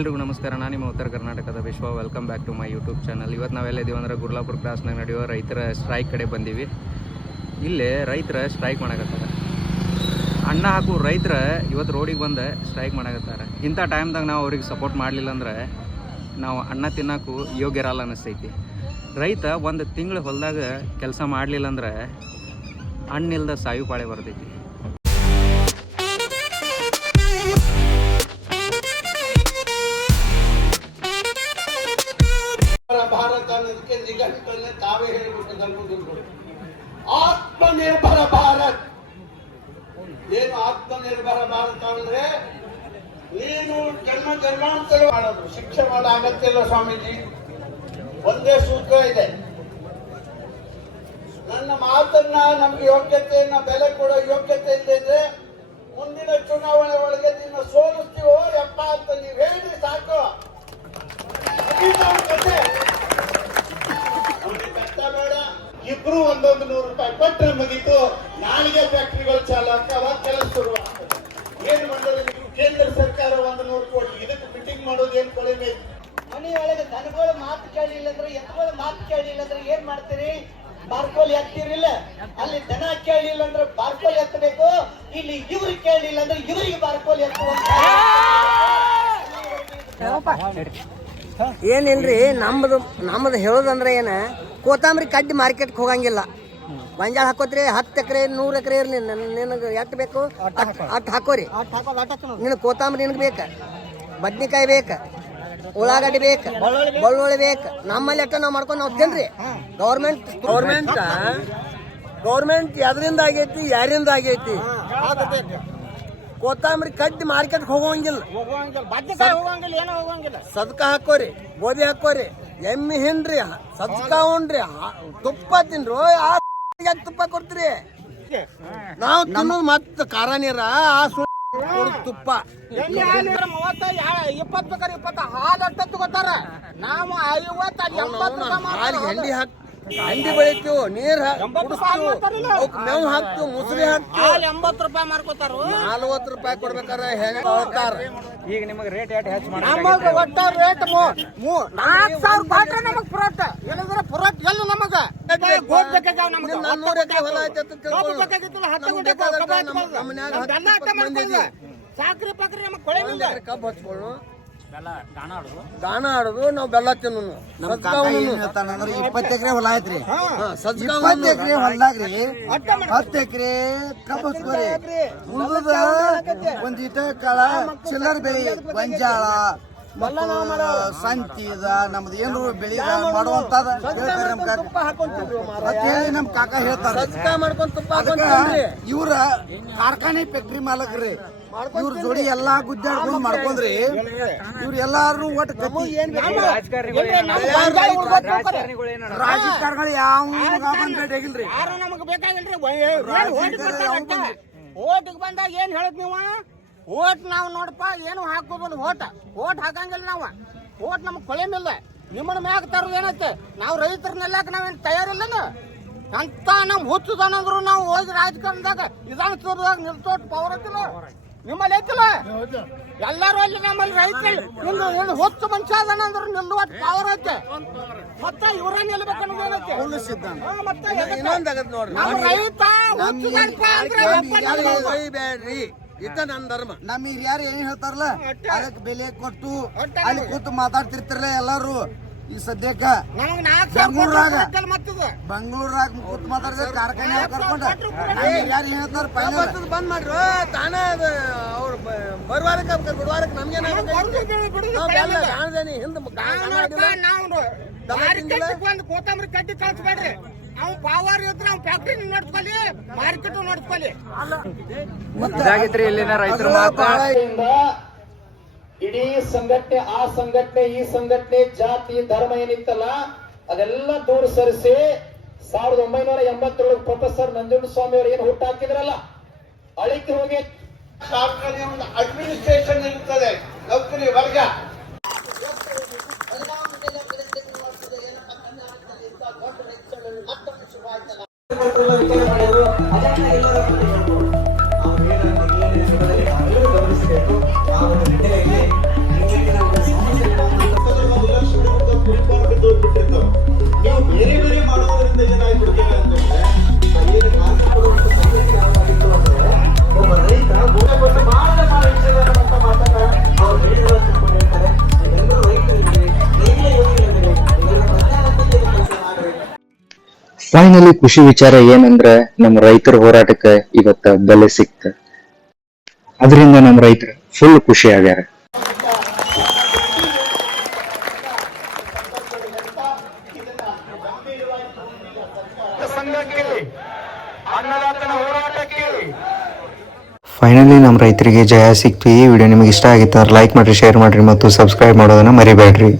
ಎಲ್ರಿಗೂ ನಮಸ್ಕಾರ. ನಾನು ನಿಮ್ಮ ಉತ್ತರ ಕರ್ನಾಟಕದ ವಿಶ್ವ. Welcome back to my YouTube channel ಇವತ್ತು ನಾವೆಲ್ಲ ಇದೀವಿ ಅಂದ್ರೆ ಗುರ್ಲಾಪುರ ಕ್ರಾಸ್ನಾಗ ನಡೆಯುವ ರೈತರ ಸ್ಟ್ರೈಕ್ ಕಡೆ ಬಂದೀವಿ. ಇಲ್ಲೇ ರೈತರ ಸ್ಟ್ರೈಕ್ ಮಾಡಕತ್ತಾರ. ಅಣ್ಣ ಹಾಕು ರೈತರ ಇವತ್ತು ರೋಡಿಗೆ ಬಂದು ಸ್ಟ್ರೈಕ್ ಮಾಡಕತ್ತಾರ. ಇಂಥ ಟೈಮ್ದಾಗ ನಾವು ಅವ್ರಿಗೆ ಸಪೋರ್ಟ್ ಮಾಡಲಿಲ್ಲ ಅಂದ್ರೆ ನಾವು ಅನ್ನ ತಿನ್ನಕ್ಕೂ ಯೋಗ್ಯರಲ್ಲ ಅನ್ನಿಸ್ತೈತಿ ರೈತ ಒಂದು ತಿಂಗಳು ಹೊಲದಾಗ ಕೆಲಸ ಮಾಡಲಿಲ್ಲ ಅಂದ್ರೆ ಹಣ್ಣಿಲ್ದ ಸಾಯು ಪಾಳೆ ಬರ್ತೈತಿ. ಅನ್ನೋದಕ್ಕೆ ನಿಘಂಟನ್ನೇ ತಾವೇ ನಲ್ಗುದು ಆತ್ಮನಿರ್ಭರ ಭಾರತ್. ಏನು ಆತ್ಮನಿರ್ಭರ ಭಾರತ ಅಂದ್ರೆ ನೀನು ಜನ್ಮ ಜನ್ಮಾಂತರ ಮಾಡೋದು. ಶಿಕ್ಷೆ ಮಾಡೋ ಅಗತ್ಯ ಇಲ್ಲ ಸ್ವಾಮೀಜಿ. ಒಂದೇ ಸೂತ್ರ ಇದೆ. ನನ್ನ ಮಾತನ್ನ, ನಮ್ಗೆ ಯೋಗ್ಯತೆಯನ್ನ ಬೆಲೆ ಕೊಡೋ ಇಬ್ರು ಒಂದೊಂದು ನೂರು ರೂಪಾಯಿ ಕೊಟ್ಟರೆ ಮುಗೀತು. ನಾಳೆಗೆ ಫ್ಯಾಕ್ಟ್ರಿಗಳು ಚಾಲು ಆಗ್ತಾವ ಕೆಲಸ ಶುರು ಏನು ಏನ್ ಮಾಡೋದು? ನೀವು ಕೇಂದ್ರ ಸರ್ಕಾರ ಒಂದು ನೂರು ಕೋಟಿ. ಇದಕ್ಕೆ ಫಿಟ್ಟಿಂಗ್ ಮಾಡೋದು ಏನ್ ಕೊಳೆ ಬೇಕು ಮನೆಯೊಳಗೆ ದನಗಳು ಮಾತು ಕೇಳಲಿಲ್ಲ ಅಂದ್ರೆ ಎತ್ತುಗಳು ಮಾತು ಕೇಳಲಿಲ್ಲ ಅಂದ್ರೆ ಏನ್ ಮಾಡ್ತೀರಿ? ಬಾರ್ಕೋಲ್ ಎತ್ತಿರಿಲ್ಲ ಅಲ್ಲಿ ದನ ಕೇಳಲಿಲ್ಲ ಅಂದ್ರೆ ಬಾರ್ಕೋಲ್ ಎತ್ತಬೇಕು. ಇಲ್ಲಿ ಇವ್ರಿಗೆ ಕೇಳಲಿಲ್ಲ ಅಂದ್ರೆ ಇವರಿಗೆ ಬಾರ್ಕೋಲ್ ಎತ್ತುವಂತ ಏನಿಲ್ರಿ ನಮ್ಮದು ನಮ್ಮದು ಹೇಳೋದಂದ್ರೆ ಏನು? ಕೋತಂಬರಿ ಕಡ್ಡಿ ಮಾರ್ಕೆಟ್ಗೆ ಹೋಗಂಗಿಲ್ಲ. ಮಂಜಾಳ ಹಾಕೋತ್ರಿ ಹತ್ತು ಎಕರೆ ನೂರು ಎಕರೆ ಇರಲಿ. ನಿನಗೆ ಎಷ್ಟು ಬೇಕು? ಅಷ್ಟು ಹಾಕೋರಿ. ನಿನಗೆ ಕೋತಂಬರಿ ನಿನಗೆ ಬೇಕು. ಬದ್ನಿಕಾಯಿ ಬೇಕು. ಉಳ್ಳಾಗಡ್ಡಿ ಬೇಕು. ಬೆಳ್ಳುಳ್ಳಿ ಬೇಕು. ನಮ್ಮಲ್ಲಿ ಅಟ್ಟ ನಾವು ಮಾಡ್ಕೊಂಡು ನಾವು ತಿನ್ರಿ. ಗೌರ್ಮೆಂಟ್ ಗೌರ್ಮೆಂಟ್ ಗೌರ್ಮೆಂಟ್ ಎದರಿಂದ ಆಗೈತಿ ಯಾರಿಂದ ಆಗೈತಿ? ಕೋತಂಬರಿ ಕಡ್ಡಿ ಮಾರ್ಕೆಟ್ಗೆ ಹೋಗಂಗಿಲ್ಲ. ಸದಕ ಹಾಕೋರಿ ಗೋಧಿ ಹಾಕೋರಿ. ಎಮ್ಮಿ ಹಿಂಡ್ರಿ ಸದ್ಕ ಉಣ್ರಿ ಆ- ತುಪ್ಪ ತಿನ್ರು. ಯಾಕ್ ತುಪ್ಪ ಕೊಡ್ತೀರಿ? ನಾವು ತಿನ್ನೋದು ಮತ್ತ ಖಾರ ನೀರ ಆ ಸು ತುಪ್ಪ. ಮೂವತ್ತ ಇಪ್ಪತ್ತು ಬೇಕಾದ್ರೆ ಇಪ್ಪತ್ತು. ಹಾಲು ಅಷ್ಟ ತಗೋತಾರ ನಾವು ಐವತ್ತ ಎಂಬತ್ತು ಹಾಲಿಗೆ ಹೆಂಡಿ ಹಾಕ್ ಹೆಂಡಿ ಬೆಳಿತು ನೀರ್ ಅವಕ್ ಮೇವು ಹಾಕ್ತಿವಿ ಮುಸ್ರಿ ಎಂಬತ್ತು ರೂಪಾಯಿ ಮಾರ್ಕೋತಾರ ನಲ್ವತ್ತು ರೂಪಾಯಿ ಕೊಡ್ಬೇಕಾರೆ ಹೆಂಗ ಕೊಡ್ತಾರ? ಈಗ ನಿಮಗೆ ರೇಟ್ ಎಷ್ಟು ಹೆಚ್ಚು ನಮಗ ಒಟ್ಟ ರೇಟ್ ನಾಲ್ಕು ಸಾವಿರ ಕೊಟ್ರೆ ನಮಗ್ ಪುರಟ್. ಇಲ್ಲಂದ್ರೆ ಪುರಟ್ ಎಲ್ಲ ನಮಗ? ಗೋಟ್ ಬೇಕಾಗ್ಯಾವ ನಮಗ? ನಿಮ್ ನಾನ್ ನೂರ್ ಎಕ್ರೆ ಹೊಲ ಐತೆ ಅಂತ ತಿಳ್ಕೊಳ್ಳಿ. ಕಬ್ಬು ಹತ್ತು ಗುಂಟೆ ಮಾಡ್ಕೊಂಡ. ಸಾಕ್ರಿ ಪಾಕ್ರಿ ನಮಗ್ ಎಕರೆ ಕಬ್ಬು ಹಚ್ಕೊಳ್ಳು ಗಾಣ ಆಡುದು? ನಾವು ಬೆಲ್ಲ ತಿನ್ನು ಸದ್ಕ ಉಣ್ಣು. ಹೇಳ್ತಾನಂದ್ರೆ ಇಪ್ಪತ್ತು ಎಕರೆ ಹೊಲ ಐತ್ರಿ. ಇಪ್ಪತ್ತು. ಎಕರೆ ಹೊಲ್ದಾಗ್ರಿ ಹತ್ತು ಎಕರೆ ಕಬ್ಬಸ್ಕೋರಿ ಉಳಿದ ಒಂದ್ ಇಟ ಕಾಳ ಚಿಲ್ಲರ್ ಬೆಳಿ ಗೊಂಜಾಳ ಮತ್ತು ಸಂತಿ ಇದ ನಮ್ದು ಏನು ಬೆಳಿ ಮಾಡುವಂತದ ಹೇಳ್ತಾರೆ ನಮ್ ಕಾಕ. ಹೇಳಿ ನಮ್ ಕಾಕ ಹೇಳ್ತಾರೆ. ಇವ್ರ ಕಾರ್ಖಾನೆ ಫ್ಯಾಕ್ಟ್ರಿ ಮಾಲಕ್ರಿ. ಇವ್ರ ಜೋಡಿ ಎಲ್ಲಾ ಗುದ್ದಾಡ್ಕೊಂಡು ಮಾಡ್ಕೊಂಡ್ರಿ. ಇವ್ರ ಎಲ್ಲಾರು ಒಟ್ಟು ಕತ್ತಿ ರಾಜಕಾರಣಿಗಳು ಯಾವ ಭೇಟಿಯಾಗಿಲ್ರಿ ನಮಗ್ ಬೇಕಾಗಿಲ್ರಿ? ಓಟಿಗೆ ಬಂದಾಗ ಏನ್ ಹೇಳದ್ ನೀವು? ಓಟ್ ನಾವು ನೋಡಪ್ಪ ಏನು ಹಾಕೋಬೋದು ಓಟ್. ಓಟ್ ಹಾಕಂಗಿಲ್ಲ ನಾವು. ಓಟ್ ನಮ್ಗೆ ಕೊಳೆಮಿಲ್ಲ ನಿಮ್ಮನ್ನ ಮ್ಯಾಗ ತರೋದು ಏನೈತೆ? ನಾವು ರೈತರನ್ನೆಲ್ಲಾಕ ನಾವೇನ್ ತಯಾರಿಲ್ಲ ಅಂತ ನಮ್ ಹುಚ್ಚುದನಂದ್ರು ನಾವು ಹೋಗಿ ರಾಜಕಾರಣದಾಗ ವಿಧಾನಸೌಧದಾಗ ನಿಲ್ಸೋಟ್ ಪವರ್ ಐತಿಲ್ಲ. ನಿಮ್ಮಲ್ಲಿ ಐತಲ್ಲ? ಎಲ್ಲಾರು ಅಲ್ಲಿ ನಮ್ಮಲ್ಲಿ ರೈತರು. ನಿಮ್ದು ಏನು ಹೊತ್ತು ಮನುಷ್ಯ ನಿಮ್ದು ಒಟ್ಟು ಪವರ್ ಐತೆ. ಮತ್ತ ಇವ್ರ ನಿಲ್ಬೇಕು ಅನ್ನೋದು ಏನೈತೆ? ಹಾ, ಮತ್ತೆ ಎದಕ್ಕ? ಇನ್ನೊಂದ್ ಆಗತ್ ನೋಡ್ರಿ. ನಮ್ಮ ರೈತ ಹುಚ್ಚುಗಂಟ ಅಂದ್ರೆ ಒಪ್ಪಂದ ಮಾಡ್ಕೊ. ಬೇಡ್ರಿ ಇದ ನನ್ ಧರ್ಮ. ನಮ್ಮ ಯಾರು ಏನ್ ಹೇಳ್ತಾರಲ್ಲ ಅದಕ್ಕೆ ಬೆಲೆ ಕೊಟ್ಟು ಅಲ್ಲಿ ಕೂತು ಮಾತಾಡ್ತಿರ್ತಾರಲ್ಲ ಎಲ್ಲಾರು. ಈ ಸದ್ಯಕ್ಕ ಬೆಂಗಳೂರಾಗ ಬೆಂಗ್ಳೂರಾಗ. ಕೊಡ್ತಾರೆ ಮತ್ತದು. ಬೆಂಗಳೂರಾಗ ಕೂತ್ ಮಾತಾಡಿದ್ರೆ ಕಾರ್ಖಾನೆ ಕರ್ಕೊಂಡ? ಏನ್ ಹೇಳ್ತಾರ ಬಂದ್ ಮಾಡ್ರು. ತಾನ ಅದ ಅವ್ರ ಬರುವಾರಕ್ಕೆ ಬಿಡುವಾರಕ್ಕೆ ನಮ್ಗೇನ ಗಾಣದೇನಿ ಹಿಂದ ಕಟ್ಟಿ ಕೊತ್ತಂಬರಿ ಕಡ್ಡಿ ಕಳ್ಸ್ಬೇಡ್ರಿ. ಅವ್ನು ಪವರ್ ಇದ್ರೆ ಅವ್ನ ಫ್ಯಾಕ್ಟ್ರಿ ನೋಡ್ಕೊಳ್ಳಿ ಮಾರ್ಕೆಟ್ ನೋಡ್ಕೊಳ್ಳಿ ಇದಾಗಿತ್ರಿ ಇಲ್ಲಿನ ರೈತರ ಇಡೀ ಸಂಘಟನೆ, ಆ ಸಂಘಟನೆ, ಈ ಸಂಘಟನೆ, ಜಾತಿ, ಧರ್ಮ ಏನಿತ್ತಲ್ಲ, ಅದೆಲ್ಲ ದೂರ ಸರಿಸಿ ಸಾವಿರದ ಒಂಬೈನೂರ ಎಂಬತ್ತೇಳು ಪ್ರೊಫೆಸರ್ ನಂಜುಂಡಸ್ವಾಮಿ ಅವರು ಏನು ಹುಟ್ಟು ಹಾಕಿದ್ರಲ್ಲ? ಅಳಿಕೆ ಹೋಗಿ. ಫೈನಲಿ ಖುಷಿ ವಿಚಾರ ಏನಂದ್ರೆ ನಮ್ಮ ರೈತರ ಹೋರಾಟಕ್ಕೆ ಇವತ್ತ ಬೆಲೆ ಸಿಕ್ತ. ಅದರಿಂದ ನಮ್ಮ ರೈತರು ಫುಲ್ ಖುಷಿ ಆಗ್ಯಾರ. ಫೈನಲಿ ನಮ್ಮ ರೈತರಿಗೆ ಜಯ ಸಿಕ್ತು. ಈ ವಿಡಿಯೋ ನಿಮಗೆ ಇಷ್ಟ ಆಗಿತ್ತು ಲೈಕ್ ಮಾಡಿರಿ ಶೇರ್ ಮಾಡ್ರಿ ಮತ್ತು ಸಬ್ಸ್ಕ್ರೈಬ್ ಮಾಡೋದನ್ನ ಮರಿಬೇಡ್ರಿ.